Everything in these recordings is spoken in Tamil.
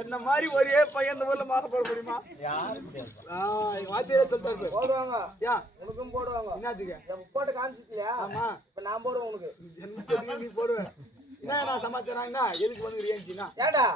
என்ன மாதிரி ஒரே பையன் இந்த ஊர்ல மாற போட முடியுமா? வாத்தியாரே சொல்லிட்டாரு போடுவாங்க. உனக்கும் போடுவாங்க. என்னத்துக்கு போட்டு காமிச்சிட்டியா? ஆமா, இப்ப நான் போடுவேன் உனக்கு. என்ன நீ போடுவேன்? என்ன சமாச்சாரம்? என்ன எதுக்கு வந்துருக்கீங்க? ஏடா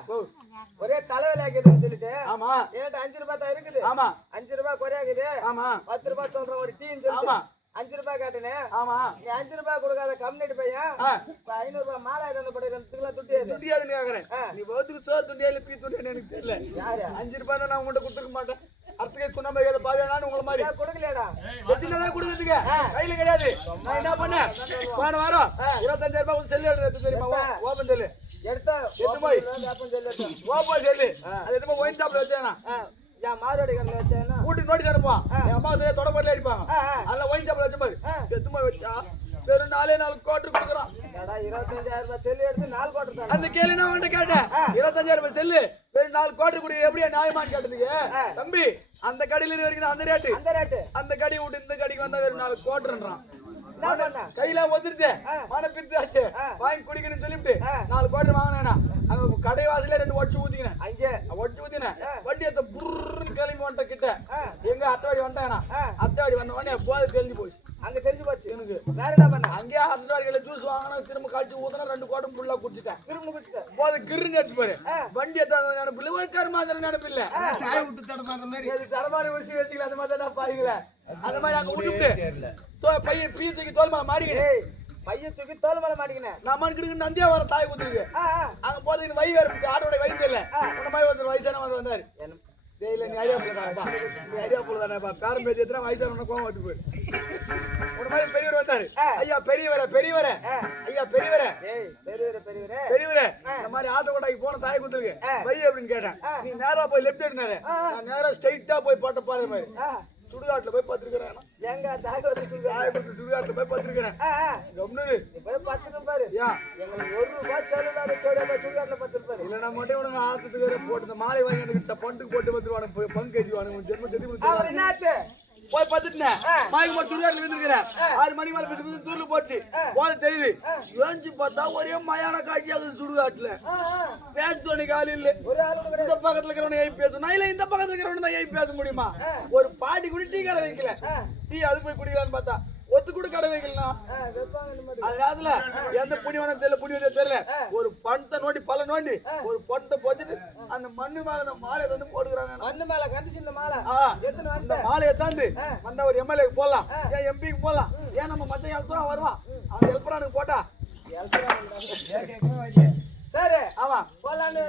ஒரே தலைவலி ஆகுதுன்னு சொல்லிட்டு. ஆமா, ஏன்டா 5 ரூபாய் தான் இருக்குது. ஆமா, 5 ரூபாய் குறையாகுது. ஆமா, 10 ரூபாய் சொல்ற ஒரு டீ. ஆமா, 5 ரூபாய் காட்டுனே. ஆமா, நீ 5 ரூபாய் கொடுக்காத கம்யூனிட்டி பையன் 500 ரூபாய் மாலை தந்து படுறதுக்குலாம் துட்டியாதுன்னு கேக்குறேன். நீ போதுக்கு சோறு துண்டியால பீ துண்டியான்னு எனக்கு தெரியல. யாரு 5 ரூபாய் தான் நான் உங்கள்கிட்ட கொடுத்துருக்க மாட்டேன். அர்த்தமே சொன்னாம ஏதோ பாவியானு உங்களை மாதிரி கொடுக்கலையாடா. வச்சுதான் கொடுக்கறதுக்கு கையில கிடையாது. நான் என்ன பண்ணேன்? போன வாரம் 25,000 ரூபாய் வந்து செல்லு எடுத்து தெரியுமா? ஓபன் செல்லு எடுத்தா எட்டு போய் ஓபன் செல்லு அது எதுவும் ஒயின் ஷாப்ல வச்சேனா மாறுவாடி கடையில் வச்சேன்னா வீட்டுக்கு நோட்டீஸ் அனுப்புவான். என் அம்மா வந்து தொடப்பட்டில் அடிப்பாங்க. அதில் ஒயின் ஷாப்ல வச்ச மாதிரி எதுமா வச்சா வெறும் 4 கோட்டு கொடுக்குறான். 25,000 ரூபாய் செல்லு எடுத்து 4 கோட்டு தான். அந்த கேள்வி நான் உன்கிட்ட கேட்டேன். 25,000 ரூபாய் செல்லு வெறும் 4 கோட்டு கொடு எப்படியா நியாயமான்னு கேட்டதுக்கு தம்பி அந்த கடையில வரைக்கும் அந்த ரேட்டு அந்த கடையை விட்டு இந்த கடைக்கு வந்தா வெறும் 4 கோட்டுன்றான். கையில ஒத்துருச்சு மன பிரித்தாச்சு வாங்கி குடிக்கணும்னு சொல்லிட்டு 4 கோட்டு வாங்கினா அங்க கடை வாசல 2 ஒட்டு ஊத்தினேன். அங்கே ஒட்டு ஊத்தினேன். வண்டி எடுத்த புர்ன்னு கிளம்பி வந்துட்ட கிட்ட எங்க அத்தவாடி வந்தானா அத்தவாடி வந்த உடனே போது தெரிஞ்சு போச்சு. அங்க தெரிஞ்சு போச்சு எனக்கு. வேற என்ன பண்ண? அங்கேயே அத்தவாடிகளை ஜூஸ் வாங்கினா திரும்ப கழிச்சு ஊத்தினா 2 கோட்டும் ஃபுல்லா குடிச்சிட்டேன். திரும்ப குடிச்சிட்டேன். போது கிருன்னு அடிச்சு பாரு. வண்டி எடுத்த நினைப்பில்ல ஒரு கருமாதிரி நினைப்பில்ல. சாய விட்டு தடமாற மாதிரி தடமாறி வச்சு வச்சுக்கல. அந்த மாதிரி தான் பாருங்கள. அந்த மாதிரி அங்க விட்டுட்டு பையன் பீ தூக்கி தோல் மேல மாட்டிக்கினேன். பையன் தூக்கி தோல் மேல மாட்டிக்கினேன். நான் மனுக்கு நந்தியா வர தாய் குத்துருக்கு. அங்க போது வை வேற ஆட்டோட வயசு தெரியல. உன்ன மாதிரி ஒருத்தர் வயசான வந்து வந்தாரு. டேய் இல்ல நீ ஐடியா போடுறாப்பா. நீ ஐடியா போடுறானேப்பா. பேரம் பேசி எத்தனை வயசான கோவம் வந்து போய். ஒரு மாதிரி பெரியவர் வந்தாரு. ஐயா பெரியவரே. ஐயா பெரியவரே. ஏய் பெரியவரே. இந்த மாதிரி ஆட்டோ கொண்டாக்கி போன தாய் குத்துருக்கு. பை அப்படின்னு கேட்டேன். நீ நேரா போய் லெஃப்ட் எடுனாரு. நான் நேரா ஸ்ட்ரைட்டா போய் போட்ட பாரு மாதிரி. சுடுகாட்டுல போய் பத்திருக்கிறேன். எங்க தாய்கோத்து சுடுகாட்டுல போய் பத்திருக்கிறேன். கம்னு போய் பத்துட்டு பாரு. எங்களுக்கு ₹1 செலவு சுடுகாட்டுல பத்திருப்பாரு. இல்ல மட்டும் உனக்கு ஆத்துக்கு போட்டு இந்த மாலை வாங்கி எனக்கு பண்டுக்கு போட்டு வந்துருவானு பங்கு கேச்சுவானு ஜென்ம தெதி என்னாச்சு போய் பத்துட்டேன். மாய்க்கு மட்டும் சுடுகாட்டுல விழுந்துருக்கிறேன். 6 மணி மேல பேசி தூர்ல போச்சு. போன தெரியுது. யோசிச்சு பார்த்தா ஒரே மயான காட்சி ஆகுது சுடுகாட்டுல. பேசுவனு காலி இல்ல. ஒரு ஆளு இந்த பக்கத்துல இருக்கிறவனை ஏன் பேசணும்? நான் இல்ல இந்த பக்கத்துல இருக்கிறவனை தான் ஏன் பேச முடியுமா? ஒரு பாட்டி கூட டீ கடை வைக்கல. டீ அது போய் குடிக்கலான்னு பார்த்தா ஒத்து கூட கடை வைக்கலாம். அதனால எந்த புண்ணியமான தெரியல ஒரு பணத்தை நோண்டி பல நோண்டி ஒரு பணத்தை போச்சுட்டு அந்த மண்ணு மேல மாலை வந்து போடுறாங்க. மண்ணு மேல கண்டிச்சு இந்த மாலை இந்த மாலையை தாண்டு வந்த ஒரு எம்எல்ஏ போடலாம், ஏன் எம்பிக்கு போடலாம், ஏன் நம்ம மத்த ஹெல்ப்பரா வருவான் அவன் ஹெல்ப்பரானுக்கு போட்டா சரி. ஆமா போலான்னு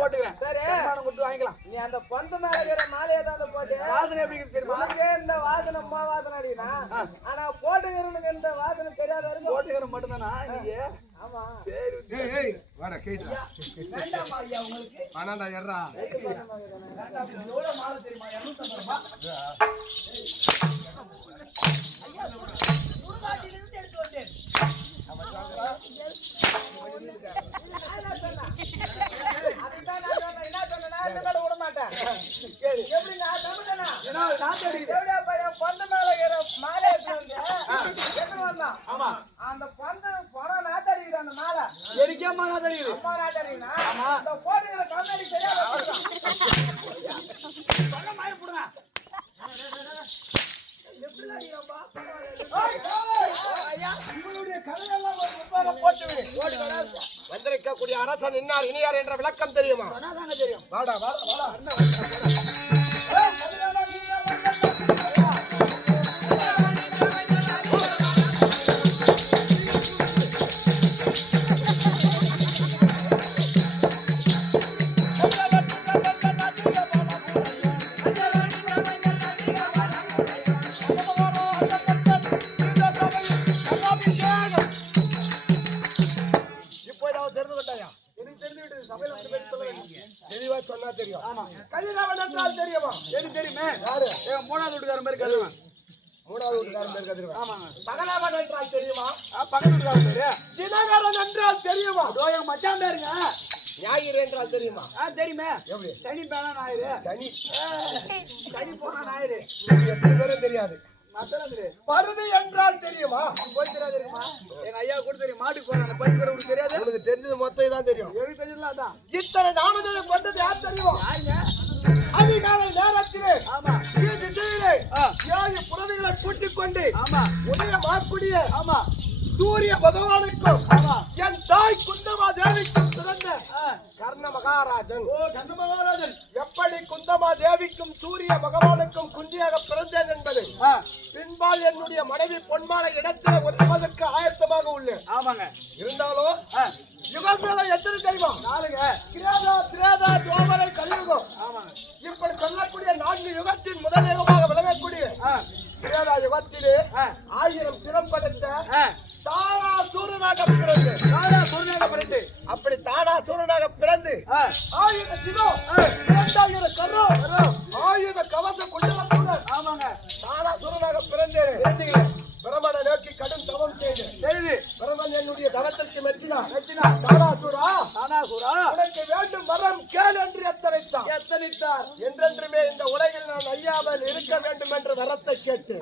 போட்டுக்கிறேன். சரி கொடுத்து வாங்கிக்கலாம். நீ அந்த பொந்த மேல இருக்கிற மாலையை தான் போட்டு வாசனை எப்படி தெரியுமா? இந்த வாசனை வாசனை அடினா ஆனா போட்டுக்கிறவனுக்கு இந்த வாசனை தெரியாத இருக்கும். போட்டுக்கிற மட்டும்தானா நீங்க? ஆமா சரி வாடா கேட்டா வேண்டாமா ஐயா உங்களுக்கு? வேணாண்டா எறா எவ்வளவு மாலை தெரியுமா? 250 ரூபாய். ஐயா சுடுகாட்டிலிருந்து எடுத்து வந்தேன். அந்த பந்து பணம் நாத்தடிக்குது அந்த மாலை எனக்கே நாத்தடிக்குது. அம்மா நாத்தடிக்குனா அந்த போடுகிற கண்ணாடி சரியா வந்திருக்கக்கூடிய அரசன் இன்னார் இனியார் என்ற விளக்கம் தெரியுமா? தெரியும். வாடா வாடா வாடா சொன்னா தெரியும். ஆமா கதிரவன் என்றால் தெரியுமா? எனக்கு தெரியுமே. யாரு? மூணாவது வீட்டுக்காரன் பேரு கதிரவன். மூணாவது வீட்டுக்காரன் பேரு கதிரவன். ஆமாங்க. பகலவன் என்றால் தெரியுமா? பக்கத்து வீட்டுக்காரன் பேரு தினகரன் என்றால் தெரியுமா? அதோ என் மச்சான் பேருங்க. ஞாயிறு என்றால் தெரியுமா? தெரியுமே. எப்படி? சனி பேனா ஞாயிறு. சனி போனா ஞாயிறு. எத்தனை பேரும் தெரியாது. பருதி என்றால் தெரியுமா? போய் தெரியாது இருக்குமா? எங்க ஐயா கூட தெரியும். மாட்டுக்கு போறாங்க பைக் கூட உங்களுக்கு தெரியாது. உங்களுக்கு தெரிஞ்சது மொத்தம் இதான் தெரியும். எனக்கு தெரிஞ்சதுல அதான். இத்தனை நாமதேயம் கொண்டது யார் தெரியுமா? யாருங்க? அதிகாலை நேரத்திலே ஆமா இந்த திசையிலே 7 புறவிகளை கூட்டிக் கொண்டு ஆமா உடைய மாக்கூடிய ஆமா சூரிய பகவானுக்கும் ஆமா என் தாய் குந்தமா தேவிக்கும் பிறந்த கர்ண மகாராஜன். ஓ கர்ண மகாராஜன். எப்படி குந்தமா தேவிக்கும் சூரிய பகவானுக்கும் குண்டியாக பிறந்தேன் என்பது பின்பால் என்னுடைய மனைவி பொன்மாலை இடத்திலே ஒருவதற்கு ஆயத்தமாக உள்ளேன். ஆமாங்க. இருந்தாலும் யுகங்களை எத்தனை தெரியுமா? 4ங்க. திரேதா துவாபரை கலியுகம். ஆமாங்க. இப்படி சொல்லக்கூடிய 4 யுகத்தின் முதல் யுகமாக விளங்கக்கூடிய திரேதா யுகத்திலே 1000 சிரம் படைத்த தானாசூரனாக பிறந்து அப்படி தானாசூரனாக பிறந்து 1000 சிரம் 2000 கரோ 1000 கவச குண்டலத்துடன் ஆமாங்க தானாசூரனாக பிறந்தேன். பிரமனை நோக்கி கடும் தவம் செய்து பிரமன் என்னுடைய தவத்திற்கு மெச்சினார். தானாசூரா உனக்கு வேண்டும் வரம் கேள் என்று எத்தனைத்தார். என்றென்றுமே இந்த உலகில் நான் அழியாமல் இருக்க வேண்டும் என்று வரத்தை கேட்டு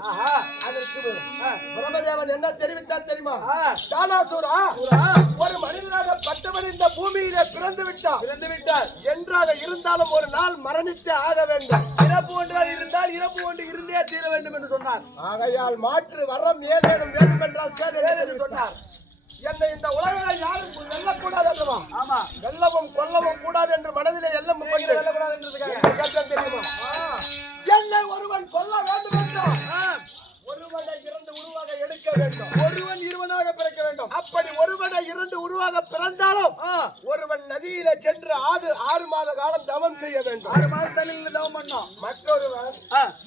அதற்கு பிரம்மதேவன் என்ன தெரிவித்தார் தெரியுமா? தானாசூரா ஒரு மனிதனாக பட்டவன் இந்த பூமியிலே பிறந்து விட்டார் என்றாக இருந்தாலும் ஒரு நாள் மரணித்தே ஆக வேண்டும். இறப்பு ஒன்றால் இருந்தால் இறப்பு ஒன்று இருந்தே தீர வேண்டும் என்று சொன்னார். ஆகையால் மாற்று வரம் ஏதேனும் வேண்டும் என்றால் கேள் என்று சொன்னார். என்னை இந்த உலகில் யாரும் வெல்லக்கூடாது அல்லவா? ஆமா வெல்லவும் கொல்லவும் கூடாது என்று மனதிலே எல்லாம் வெல்லக்கூடாது என்றதுக்காக தெரியுமா? என்னை ஒருவன் கொல்ல வேண்டும் என்றால் ஒருவனை 2 உருவாக எடுக்க வேண்டும். ஒருவன் இருவனாக பிறக்க வேண்டும். அப்படி ஒருவனை 2 உருவாக மனிதனாக பிறந்தாலும் ஒருவன் நதியில சென்று 6 மாத காலம் தவம் செய்ய வேண்டும். 6 மாதம் தண்ணியில் தவம் பண்ணோம். மற்றொருவன்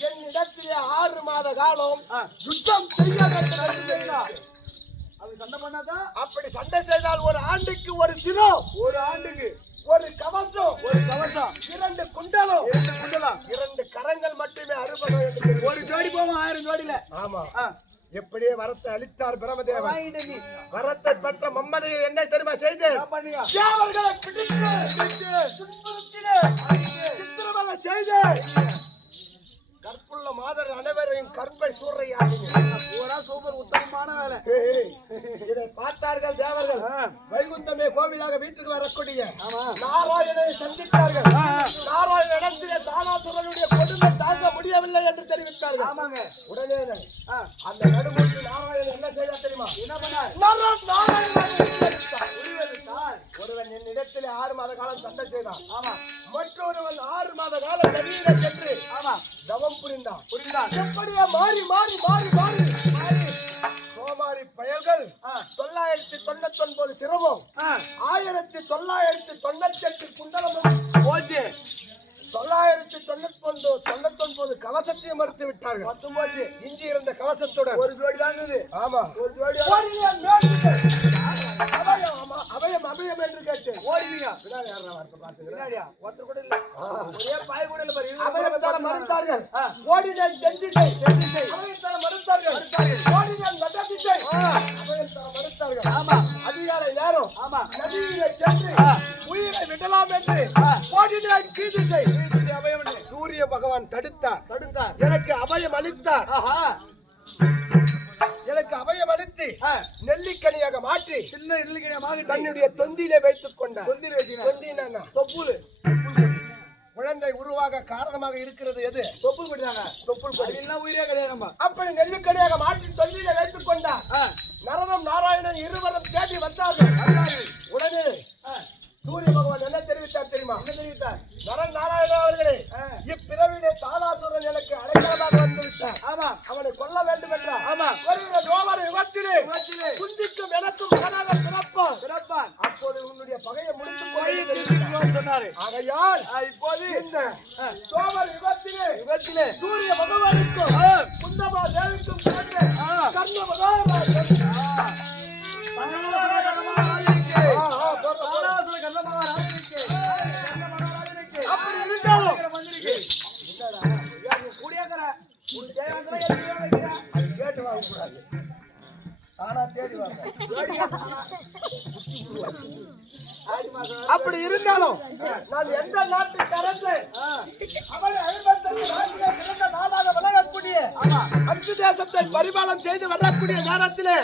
என்னிடத்திலே 6 மாத காலம் யுத்தம் செய்ய வேண்டும் என்று சொன்னார். அப்படி சண்டை பண்ணாதான், அப்படி சண்டை செய்தால் ஒரு ஆண்டுக்கு ஒரு சிரம், ஒரு ஆண்டுக்கு ஒரு கவசம், 2 குண்டலம், 2 கரங்கள் மட்டுமே அறுபது என்று ஒரு ஜோடி போகும் 1000 ஜோடியில. ஆமா. எப்படியே வரத்தை அளித்தார் பிரமதேவன். வரத்தை பெற்ற மம்மதையை என்ன தெரியுமா செய்தேன்? தேவர்களை பிடித்து சித்திரவதை செய்தேன். கற்புள்ள மாதர் அனைவரையும் கற்பை சூறையாடினேன். சூப்பர் உத்தமமான வேலை. இதை பார்த்தார்கள் தேவர்கள். வைகுந்தமே கோவிலாக வீட்டுக்கு வரக்கூடிய நாராயணனை சந்தித்தார்கள். நாராயணத்திலே தானாசுரனுடைய கொடுமை தாங்க முடியவில்லை என்று தெரிவித்தார்கள். ஆமாங்க. உடனே அந்த நடுமுறை நாராயணன் என்ன செய்தார் தெரியுமா? என்ன பண்ணார்? ஒருவன் என் இடத்திலே 6 மாத காலம் சண்டை செய்தான். ஆமா. மற்றொருவன் 6 மாத காலம் நதியில சென்று தவம் புரிந்தான். எப்படியா மாறி மாறி மாறி மாறி சோமாரி பயல்கள் 999 சிரமம், 1998 குண்டலமும் போச்சு. 999 கவசத்தையும் மறுத்து விட்டார்கள். 19 இஞ்சி இருந்த கவசத்துடன் ஒரு ஜோடி தான் இருந்தது. ஆமா, ஒரு ஜோடி. அபயம் அபயம் என்று கேட்டேன். ஓடினீங்க. பின்னாடியா ஒருத்தர் கூட இல்ல, ஒரே பாய் கூட இல்ல பாரு. அபயம் தர மறுத்தார்கள். ஓடினேன் தென்திசை, அபயம் தர மறுத்தார்கள். ஓடினேன் வடதிசை, அபயம் தர மறுத்தார்கள். ஆமா. அதிகாலை நேரம். ஆமா. நதியிலே சென்று உயிரை விடலாம் என்று ஓடினேன் கீதிசை. சூரிய பகவான் தடுத்தார். எனக்கு அபயம் அளித்தார். எனக்கு அபயம் அளித்து நெல்லிக்கனியாக மாற்றி சின்ன நெல்லிக்கனியாக தன்னுடைய தொந்தியிலே வைத்துக் கொண்டார். தொந்தினா தொப்புள். குழந்தை உருவாக காரணமாக இருக்கிறது எது? தொப்புள் கொடிதாங்க. தொப்புள் கொடி. எல்லாம் உயிரே கிடையாது. நம்ம அப்படி நெல்லிக்கனியாக மாற்றி தொந்தியிலே வைத்துக் கொண்டார். நரனும் நாராயணன் இருவரும் தேடி வந்தார்கள். உடனே சூரிய பகவான் என்ன தெரிவித்தார் தெரியுமா? என்ன தெரிவித்தார்? நரன் நாராயணன் அவர்களே, இப்பிறவிலே தானாசுரன் எனக்கு அடைக்கலமாக வந்துவிட்டார். ஆமா. அவனை கொல்ல வேண்டும் என்றார். ஆமா. வருகிற நோவர யுகத்திலே குந்திக்கும் எனக்கும் மகனாக பிறப்பான். அப்போது உன்னுடைய பகையை முடித்துக் கொள்ள சொன்னாரு. ஆகையால் இப்போது இந்த சோமர் யுகத்திலே சூரிய பகவானுக்கும் குந்தமா தேவிக்கும் கர்ண அப்படி இருந்தாலும் கேட்டு வாங்க கூடாது. தானா தேடி வாங்க. அப்படி இருந்தாலும் நான் எந்த நாட்டுக்கு அரசு அவளை 55 நாட்டிலே சிறந்த நாடாக விளங்கக்கூடிய அஞ்சு தேசத்தை பரிபாலம் செய்து வரக்கூடிய நேரத்திலே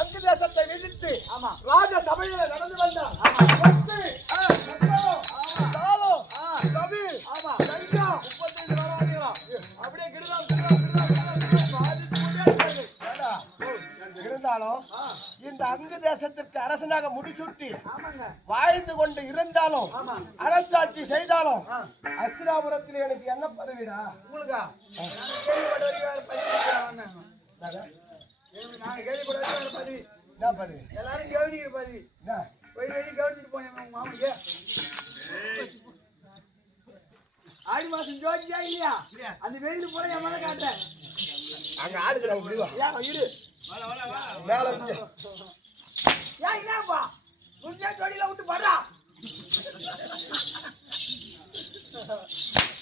அஞ்சு தேசத்தை விதித்து ராஜ சபையில நடந்து வந்தார். இருந்தாலும் இந்த அங்கு தேசத்திற்கு அரசனாக முடிசூட்டி வாழ்ந்து கொண்டு இருந்தாலும் அரசாட்சி செய்தாலும் அஸ்தினாபுரத்தில் எனக்கு என்ன பதவிடா? உங்களுக்கா? எல்லாரும் கவனிக்கிற பதவி. கவனிச்சுட்டு போனேன் மாமனுக்கு. ஆடி மாசம் ஜோதியா இல்லையா? அந்த வெயில் போல என் மேல காட்ட அங்க ஆடுகிறாங்க முடிவா ஏன் இரு மேல விட்டு ஏன் என்னப்பா முன்னே தொழில விட்டு படுறா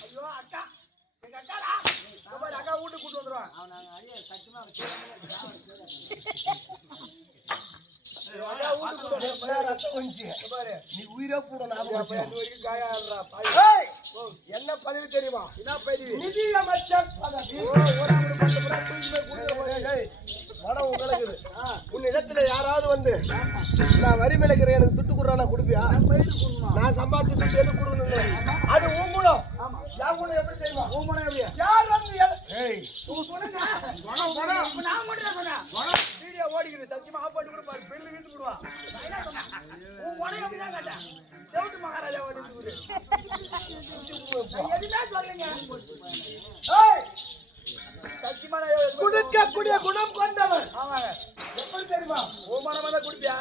ஐயோ அக்கா எங்க அக்காடா அக்கா வீட்டுக்கு கூட்டு வந்துருவான் நீ உயிரே கூட என்ன பதவி தெரியுமா? என்ன பதவி? நிதி அமைச்சர் பதவி. மனம் உங்களுக்கு உன் இடத்துல யாராவது வந்து நான் வரி மிளக்கிறேன் எனக்கு துட்டு கொடுறா கொடுப்பியா? நான் சம்பாதிச்சு துட்டு எது கொடுக்கணும் அது உன் கூட என் கூட எப்படி தெரியுமா? உன் மனம் எப்படியா? யார் வந்து நான் மட்டும் சொன்னேன் வீடியோ ஓடிக்குது சத்தியமா ஆஃப் பண்ணி கூட பாரு பெல்லு வீட்டு போடுவா உன் மனம் எப்படிதான் கேட்டேன் செவுட்டு மகாராஜா ஓடிட்டு எதுனா சொல்லுங்க குடிக்கக்கூடிய குணம் கொண்டவன். ஆமாங்க எப்படி தெரியுமா? உன் மனமா தான் குடிப்பியா?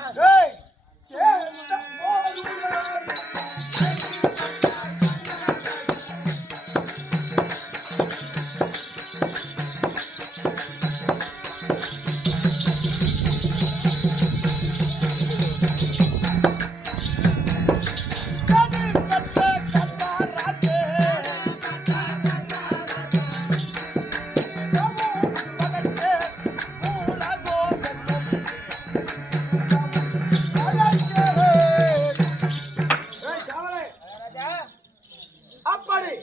அப்படி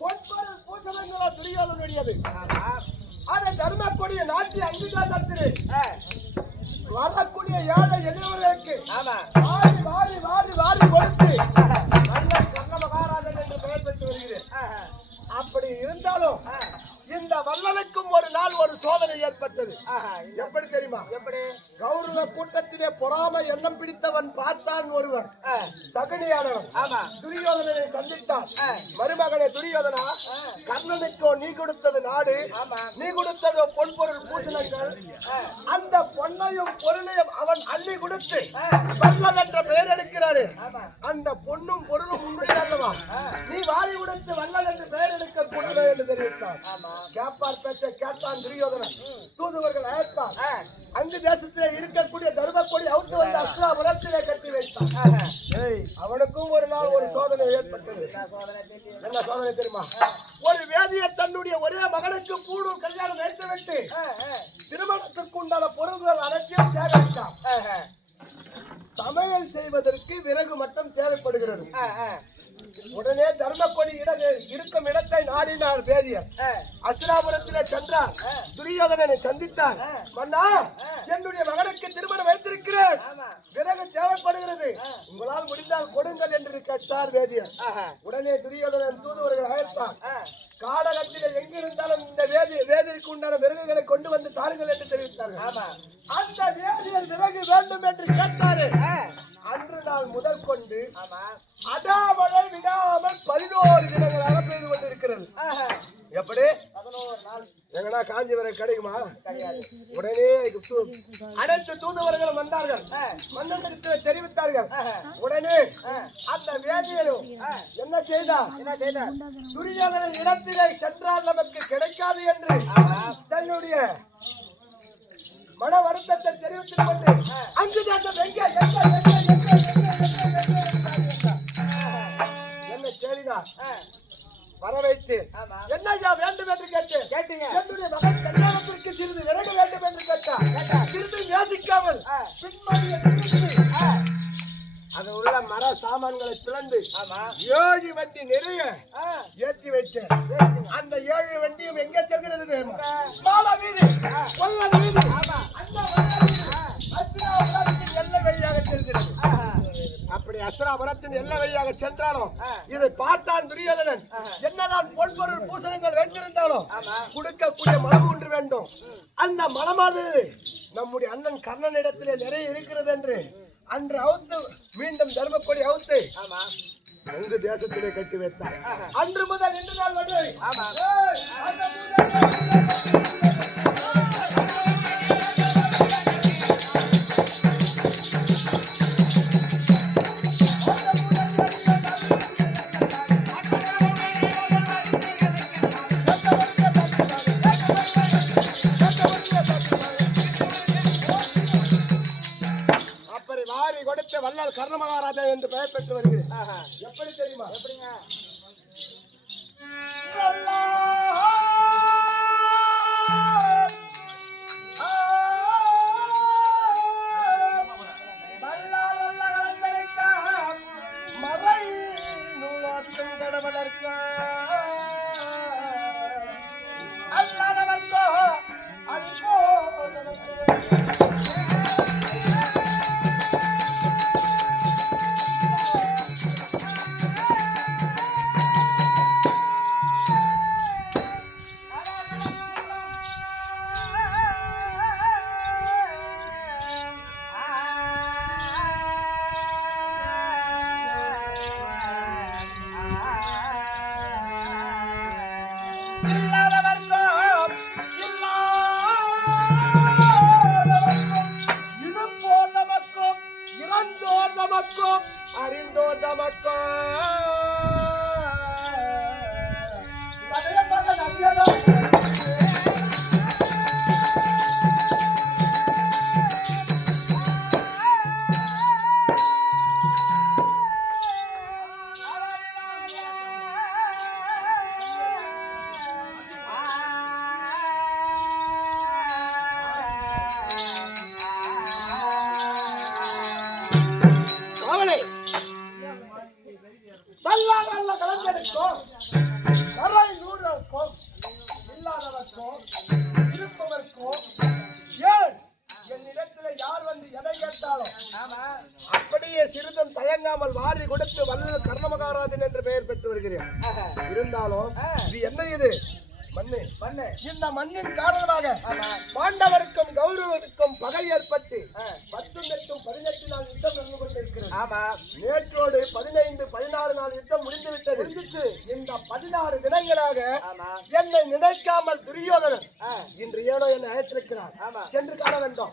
பொன்பொருள் பூசணங்களோ துரியோதனுடையது. அதை தர்மக்கூடிய நாட்டிய அங்குதாசத்திலே வரக்கூடிய ஏழை எளியவர்களுக்கு வாரி வாரி வாரி வாரி கொடுத்து மகாராஜன் என்று பெயர் பெற்று வருகிறேன். அப்படி இருந்தாலும் இந்த வல்லனுக்கும் ஒரு நாள் ஒரு சோதனை ஏற்பட்டது. எப்படி தெரியுமா? எப்படி? கௌரவ கூட்டத்திலே பொறாமை எண்ணம் பிடித்தவன் பார்த்தான் ஒருவன் சகுனியானவன். ஆமா துரியோதனனை சந்தித்தான். மருமகனே துரியோதனா, கர்ணனுக்கோ நீ கொடுத்தது நாடு, நீ கொடுத்தது பொன்பொருள் பூசணங்கள். அந்த பொன்னையும் பொருளையும் அவன் அள்ளி கொடுத்து வல்லன் என்ற பெயர் எடுக்கிறாரு. அந்த பொன்னும் பொருளும் உன்னுடைய அல்லவா? நீ வாரி கொடுத்து வல்லன் என்று பெயர் எடுக்க கூடாது என்று தெரிவித்தான். கேப்பார் பேச்சை கேட்டான் துரியோதனன். தூதுவர்கள் அழைத்தான். அங்கு தேசத்திலே இருக்கக்கூடிய தர்மக்கொடி அவுத்து வந்து அஸ்திராபுரத்திலே கட்டி வைத்தான். அவனுக்கும் ஒரு நாள் ஒரு சோதனை ஏற்பட்டது. என்ன சோதனை தெரியுமா? ஒரு வேதியர் தன்னுடைய ஒரே மகனுக்கு கூடும் கல்யாணம் வைத்துவிட்டு திருமணத்திற்கு உண்டான பொருள்கள் அனைத்தையும் சேகரித்தான். சமையல் செய்வதற்கு விறகு மட்டும் தேவைப்படுகிறது. உடனே தர்மக்கொடி இருக்கும் இடத்தை நாடினார் வேதியர். அஸ்திராபுரத்திலே சென்றார். துரியோதனனை சந்தித்தார். மன்னா, என்னுடைய மகனுக்கு திருமணம் வைத்திருக்கிறேன், விறகு தேவைப்படுகிறது, உங்களால் முடிந்தால் கொடுங்கள் என்று கேட்டார் வேதியர். உடனே துரியோதனன் தூதுவர்கள் அழைத்தார். காடகத்திலே எங்கிருந்தாலும் இந்த வேதியருக்கு உண்டான விறகுகளை கொண்டு வந்து தாருங்கள் என்று தெரிவித்தார்கள். அந்த வேதியர் விறகு வேண்டும் என்று கேட்டாரு. அன்று நாள் முதல் கொண்டு அடாமலை விடாமல் 11 தினங்களாக பெய்து கொண்டிருக்கிறது. எப்படி? 11 நாள். எங்கடா காஞ்சிபுரம் கிடைக்குமா? உடனே அனைத்து தூதுவர்களும் வந்தார்கள். மன்னனுக்கு தெரிவித்தார்கள். உடனே அந்த வேதியரும் என்ன செய்தார்? துரியோதனன் இடத்திலே சென்றால் நமக்கு கிடைக்காது என்று தன்னுடைய மன வருத்தத்தை தெரிவித்துக் கொண்டு அங்கு என்ன கேளினார். வர வைத்து என்ன வேண்டும் என்று கேட்டீங்க. என்னுடைய மகன் கல்யாணத்திற்கு சிறிது விறகு வேண்டும் என்று கேட்டார். சிறிது யோசிக்காமல் அது உள்ள மர சாமான்களை பிளந்து 7 வண்டி நிறைய ஏற்றி வைத்தேன். அந்த 7 வண்டியும் எங்க செல்கிறது? மாலா வீதி, கொல்ல வீதி, எல்லை வழியாக செல்கிறது. அப்படி அஸ்திராபுரத்தின் எல்லை வழியாக சென்றாலும் இதை பார்த்தான் துரியோதனன். என்னதான் பொன்பொருள் பூசணங்கள் வைத்திருந்தாலும் கொடுக்கக்கூடிய மனம் ஒன்று வேண்டும். அந்த மனமானது நம்முடைய அண்ணன் கர்ணனிடத்திலே நிறைய இருக்கிறது என்று அன்று அவுத்து மீண்டும் தர்மக்கொடி அவுத்து அங்கு தேசத்திலே கட்டி வைத்தார். அன்று முதல் இன்று நாள் வரை வாரி கொடுத்த வள்ளல் கர்ண மகாராஜன் என்று பெயர் பெற்று வருகிறது. எப்படி தெரியுமா? எப்படிங்க? மறை நூலாற்றும் கடவுளர்க்கோ அல்லாதவர்க்கோ அன்போ அறிந்தோர் தமக்கோ கலந்தெடுக்கும் கரை நூறுக்கும் இல்லாதவர்க்கும் இருப்பவர்க்கும் ஏன் என்னிடத்தில் யார் வந்து எதை கேட்டாலும் அப்படியே சிறிதும் தயங்காமல் வாரி கொடுத்து வள்ளல் கர்ண மகாராஜன் என்று பெயர் பெற்று வருகிறேன். இருந்தாலும் இது என்ன? இது மண்ணு. இந்த மண்ணின் காரணமாக பாண்டவருக்கும் கௌரவருக்கும் பகை ஏற்பட்டு 18 நாள் யுத்தம் நடந்து கொண்டிருக்கிறது. நேற்றோடு 15-16 நாள் யுத்தம் முடிந்துவிட்டது. இந்த 16 தினங்களாக என்னை நினைக்காமல் துரியோதனன் இன்று ஏனோ என்னை அழைத்திருக்கிறார். சென்று காண வேண்டும்.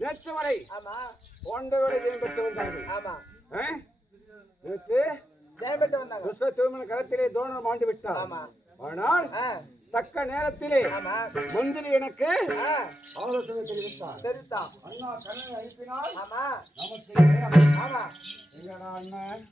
நேற்று வரை போன்றவரை ஜெயம் பெற்று வந்தார்கள். நேற்று திருமண களத்திலே தோணர் மாண்டு விட்டார். ஆனால் தக்க நேரத்திலே மந்திரி எனக்கு ஆலோசனை தெரிவித்தார். அண்ணா கண்ணை அனுப்பினால் நமக்கு அண்ணன்